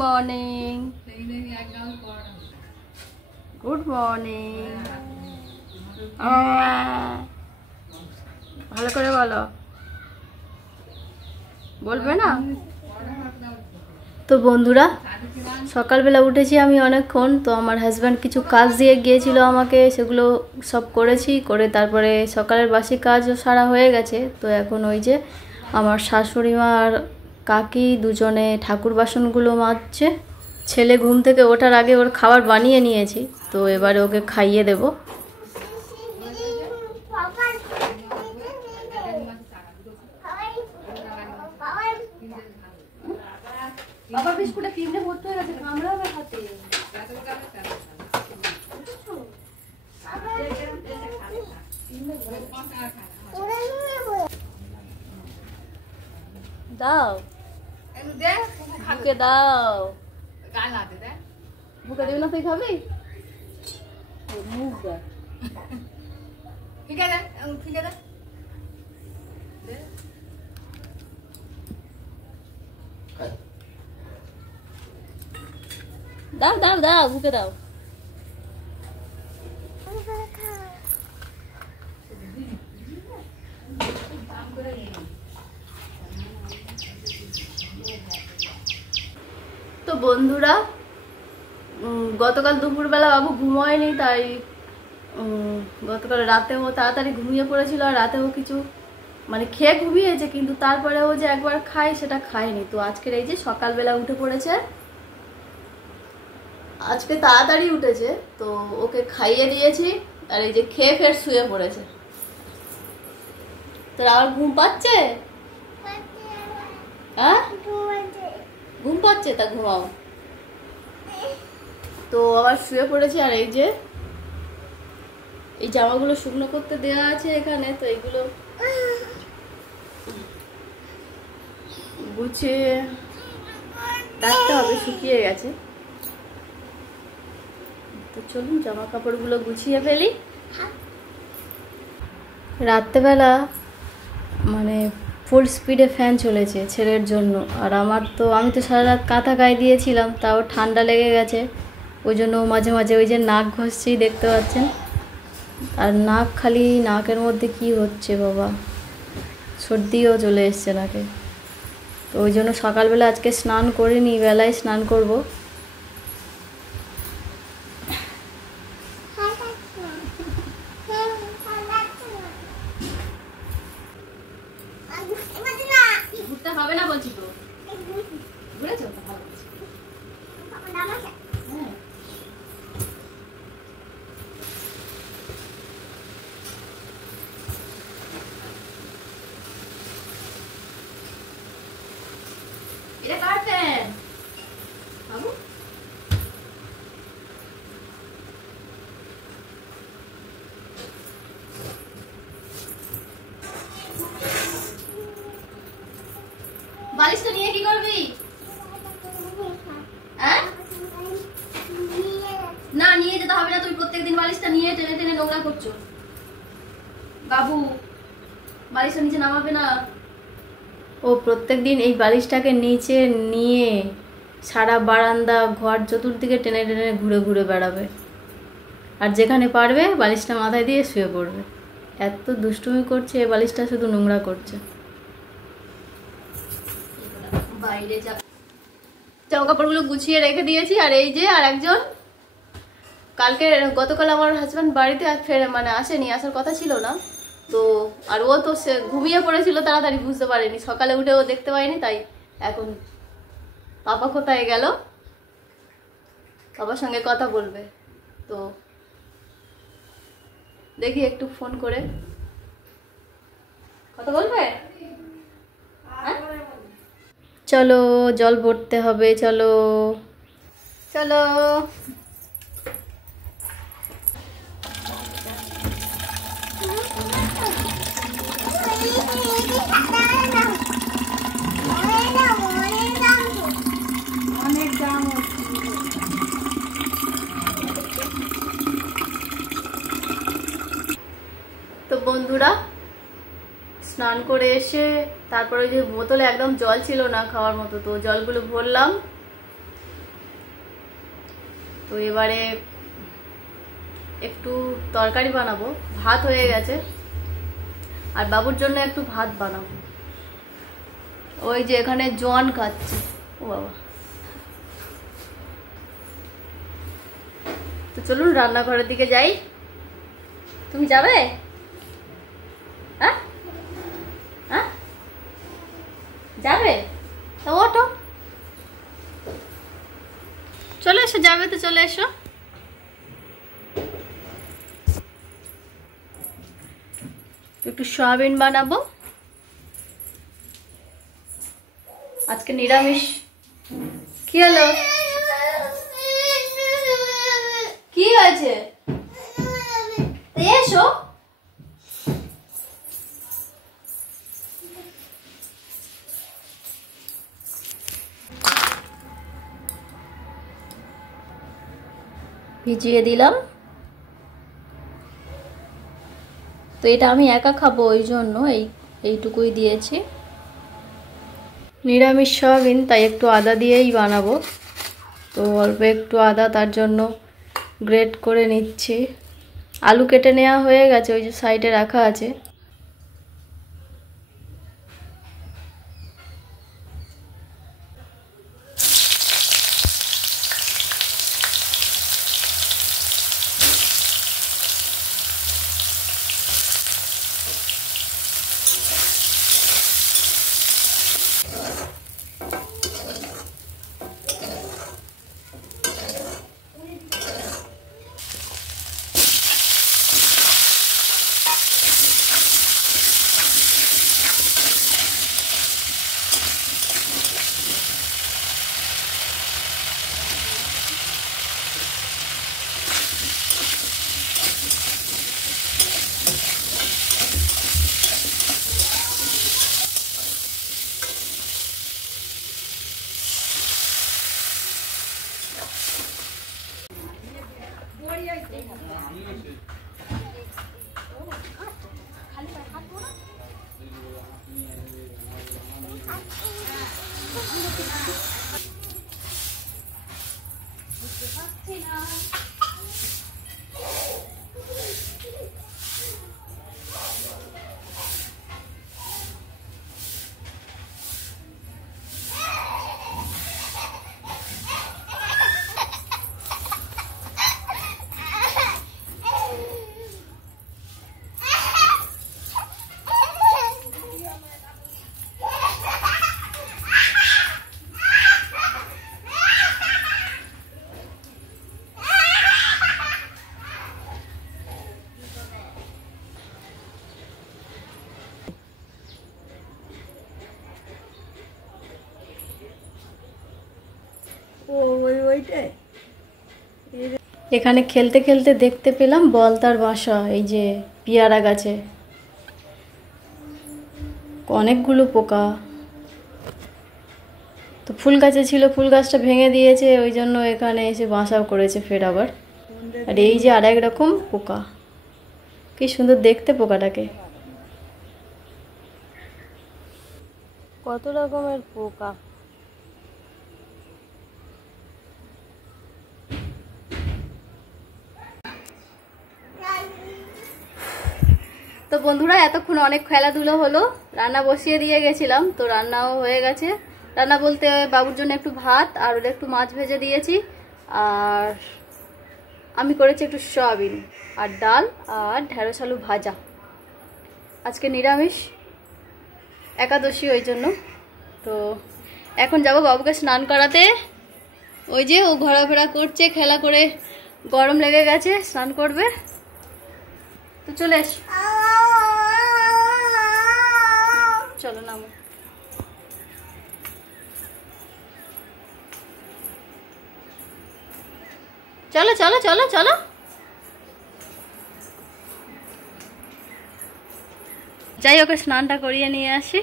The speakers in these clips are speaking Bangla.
Morning, good morning. ভালো করে বলো, বলবে না? তো বন্ধুরা, সকালবেলা উঠেছি আমি অনেকক্ষণ। তো আমার হাজব্যান্ড কিছু কাজ দিয়ে গিয়েছিল আমাকে, সেগুলো সব করেছি, করে তারপরে সকালের বাসি কাজও সারা হয়ে গেছে। তো এখন ওই যে আমার শাশুড়ি মা আর কাকি দুজনে ঠাকুর বাসনগুলো মাজছে। ছেলে ঘুম থেকে ওঠার আগে ওর খাবার বানিয়ে নিয়েছি, তো এবারে ওকে খাইয়ে দেব। বাবা বিস্কুটে কিনে ভর্তি হয়ে গেছে, কামড়াবে হাতে। দাও বুকে দাও, বুকে দেবে না? তুই খাবি? মুখ দেখ, ঠিক আছে ঠিক আছে। দাও দাও দাও, বুকে দাও। তো বন্ধুরা, গতকাল দুপুরবেলা বাবু ঘুমোয়নি, তাই গতকাল রাতেও তাড়াতাড়ি ঘুমিয়ে পড়েছিল, আর রাতেও কিছু মানে খেয়ে ঘুমিয়েছে, কিন্তু তারপরেও যে একবার খায় সেটা খায়নি। তো আজকের এই যে সকালবেলা উঠে পড়েছে, আজকে তাড়াতাড়ি উঠেছে, তো ওকে খাইয়ে দিয়েছি, আর এই যে খেয়ে ফের শুয়ে পড়েছে। তোর আবার ঘুম পাচ্ছে? হ্যাঁ, ঘুম পাচ্ছে, তা ঘুমাও। তো আবার শুয়ে পড়েছে। আর এই যে এই জামাগুলো শুকনো করতে দেওয়া আছে এখানে, তো এইগুলো গুছিয়ে রাখতে হবে, শুকিয়ে গেছে। তো চলুন জামা কাপড়গুলো গুছিয়ে ফেলি। রাত্রেবেলা মানে ফুল স্পিডে ফ্যান চলেছে ছেলের জন্য, আর আমি তো সারা রাত কাঁথা গায়ে দিয়েছিলাম, তাও ঠান্ডা লেগে গেছে। ওই জন্য মাঝে মাঝে ওই যে নাক ঘষছি, দেখতে পাচ্ছেন। আর নাকের মধ্যে কি হচ্ছে বাবা, সর্দিও চলে এসছে নাকে। তো ওই জন্য সকালবেলা আজকে স্নান করিনি, বেলায় স্নান করব। ঘুরতে হবে না বলছি তো, ঘুরেছো? এটা কার ফ্যান বাবু? বালিশটা নিয়ে কি করবি? না, নিয়ে যেতে হবে না। তুই প্রত্যেকদিন বালিশটা নিয়ে টেনে টেনে নোংরা করছো। বাবু বালিশটা নিচে নামাবে না। ও প্রত্যেকদিন এই বালিশটাকে নিচে নিয়ে সারা বারান্দা ঘর চতুর্দিকে টেনে টেনে ঘুরে ঘুরে বেড়াবে, আর যেখানে পারবে বালিশটা মাথায় দিয়ে শুয়ে পড়বে। এত দুষ্টুমি করছে, বালিশটা শুধু নোংরা করছে। বাইরে জামা কাপড়গুলো গুছিয়ে রেখে দিয়েছি। আর এই যে আর একজন, গতকাল আমার হাজব্যান্ড বাড়িতে মানে আসেনি, আসার কথা ছিল না। তো আর ও তো সে ঘুমিয়ে পড়েছিল, তাড়াতাড়ি বুঝতে পারেনি, সকালে উঠে ও দেখতে পায়নি। তাই এখন পাপা কোথায় গেল, বাবার সঙ্গে কথা বলবে। তো দেখি একটু ফোন করে কথা বলবে। চলো জল ভরতে হবে, চলো চলো। তো বন্ধুরা, স্নান করে এসে তারপরে ওই যে বোতলে একদম জল ছিল না খাওয়ার মতো, তো জলগুলো ভরলাম। এবারে একটু তরকারি বানাবো, ভাত হয়ে গেছে, আর বাবুর জন্য একটু ভাত বানাবো। ওই যে এখানে জন খাচ্ছে, ও বাবা। তো চলুন রান্নাঘরের দিকে যাই। তুমি যাবে? হ্যাঁ হ্যাঁ যাবে? তো ওঠো, চলে এসো। যাবে তো চলে এসো। একটু সয়াবিন বানাবো, আজকে নিরামিষ। কি হলো? কি হয়েছে? এসো। ভিজিয়ে দিলাম। তো এটা আমি একা খাবো, ওই জন্য এইটুকুই দিয়েছি। নিরামিষ সয়াবিন, তাই একটু আদা দিয়েই বানাবো। তো অল্প একটু আদা তার জন্য গ্রেট করে নিচ্ছি। আলু কেটে নেওয়া হয়ে গেছে, ওই যে সাইডে রাখা আছে। এখানে খেলতে খেলতে দেখতে পেলাম বলতার বাসা, এই যে পেয়ারা গাছে অনেকগুলো পোকা। তো ফুল গাছে ছিল, ফুল গাছটা ভেঙে দিয়েছে, ওই জন্য এখানে এসে বাসা করেছে ফের আবার। আর এই যে আরেক রকম পোকা, কি সুন্দর দেখতে পোকাটাকে। কত রকমের পোকা। তো বন্ধুরা, এতক্ষণ অনেক খেলাধুলো হলো, রান্না বসিয়ে দিয়ে গেছিলাম, তো রান্নাও হয়ে গেছে। রান্না বলতে বাবুর জন্য একটু ভাত আর ওদের একটু মাছ ভেজে দিয়েছি, আর আমি করেছি একটু সয়াবিন আর ডাল আর ঢেঁড়স আলু ভাজা। আজকে নিরামিষ, একাদশী, ওই জন্য। তো এখন যাব বাবুকে স্নান করাতে। ওই যে ও ঘোরাফেরা করছে, খেলা করে গরম লেগে গেছে, স্নান করবে। তো চলে এস, চলো নামো। চলো চলো চলো চলো। যাই, ওকে স্নানটা করিয়ে নিয়ে আসি।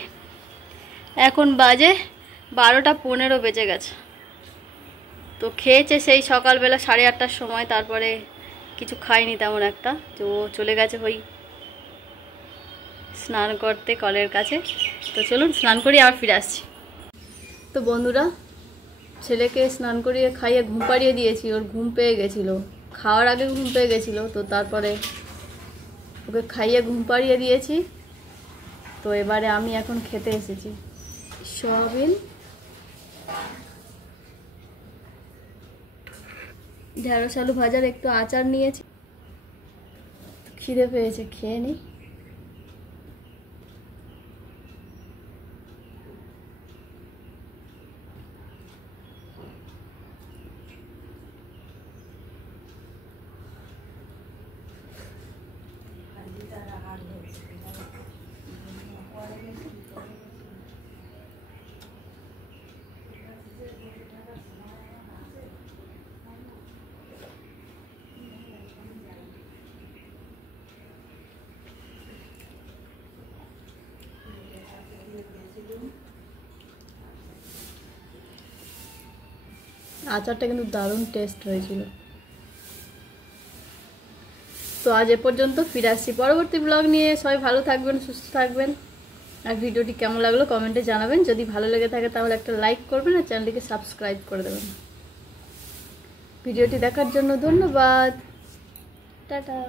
এখন বাজে 12:15 বেজে গেছে। তো খেয়েছে সেই সকালবেলা 8:30টার সময়, তারপরে কিছু খাইনি তেমন একটা। তো চলে গেছে ওই স্নান করতে কলের কাছে। তো চলুন স্নান করি, আবার ফিরে আসছি। তো বন্ধুরা, ছেলেকে স্নান করিয়ে খাইয়ে ঘুম পাড়িয়ে দিয়েছি, ওর ঘুম পেয়ে গেছিলো, খাওয়ার আগে ঘুম পেয়ে গেছিলো, তো তারপরে ওকে খাইয়ে ঘুম পাড়িয়ে দিয়েছি। তো এবারে আমি এখন খেতে এসেছি সয়াবিন, ঢেঁড়স আলু ভাজার একটু আচার নিয়েছি। খিদে পেয়েছে, খেয়ে নিই। আচারটা কিন্তু দারুণ টেস্ট হয়েছিল। তো আজ এ পর্যন্ত, ফিরে আসছি পরবর্তী ব্লগ নিয়ে। সবাই ভালো থাকবেন, সুস্থ থাকবেন। আর ভিডিওটি কেমন লাগলো কমেন্টে জানাবেন। যদি ভালো লেগে থাকে তাহলে একটা লাইক করবেন আর চ্যানেলটিকে সাবস্ক্রাইব করে দেবেন। ভিডিওটি দেখার জন্য ধন্যবাদ। টাটা।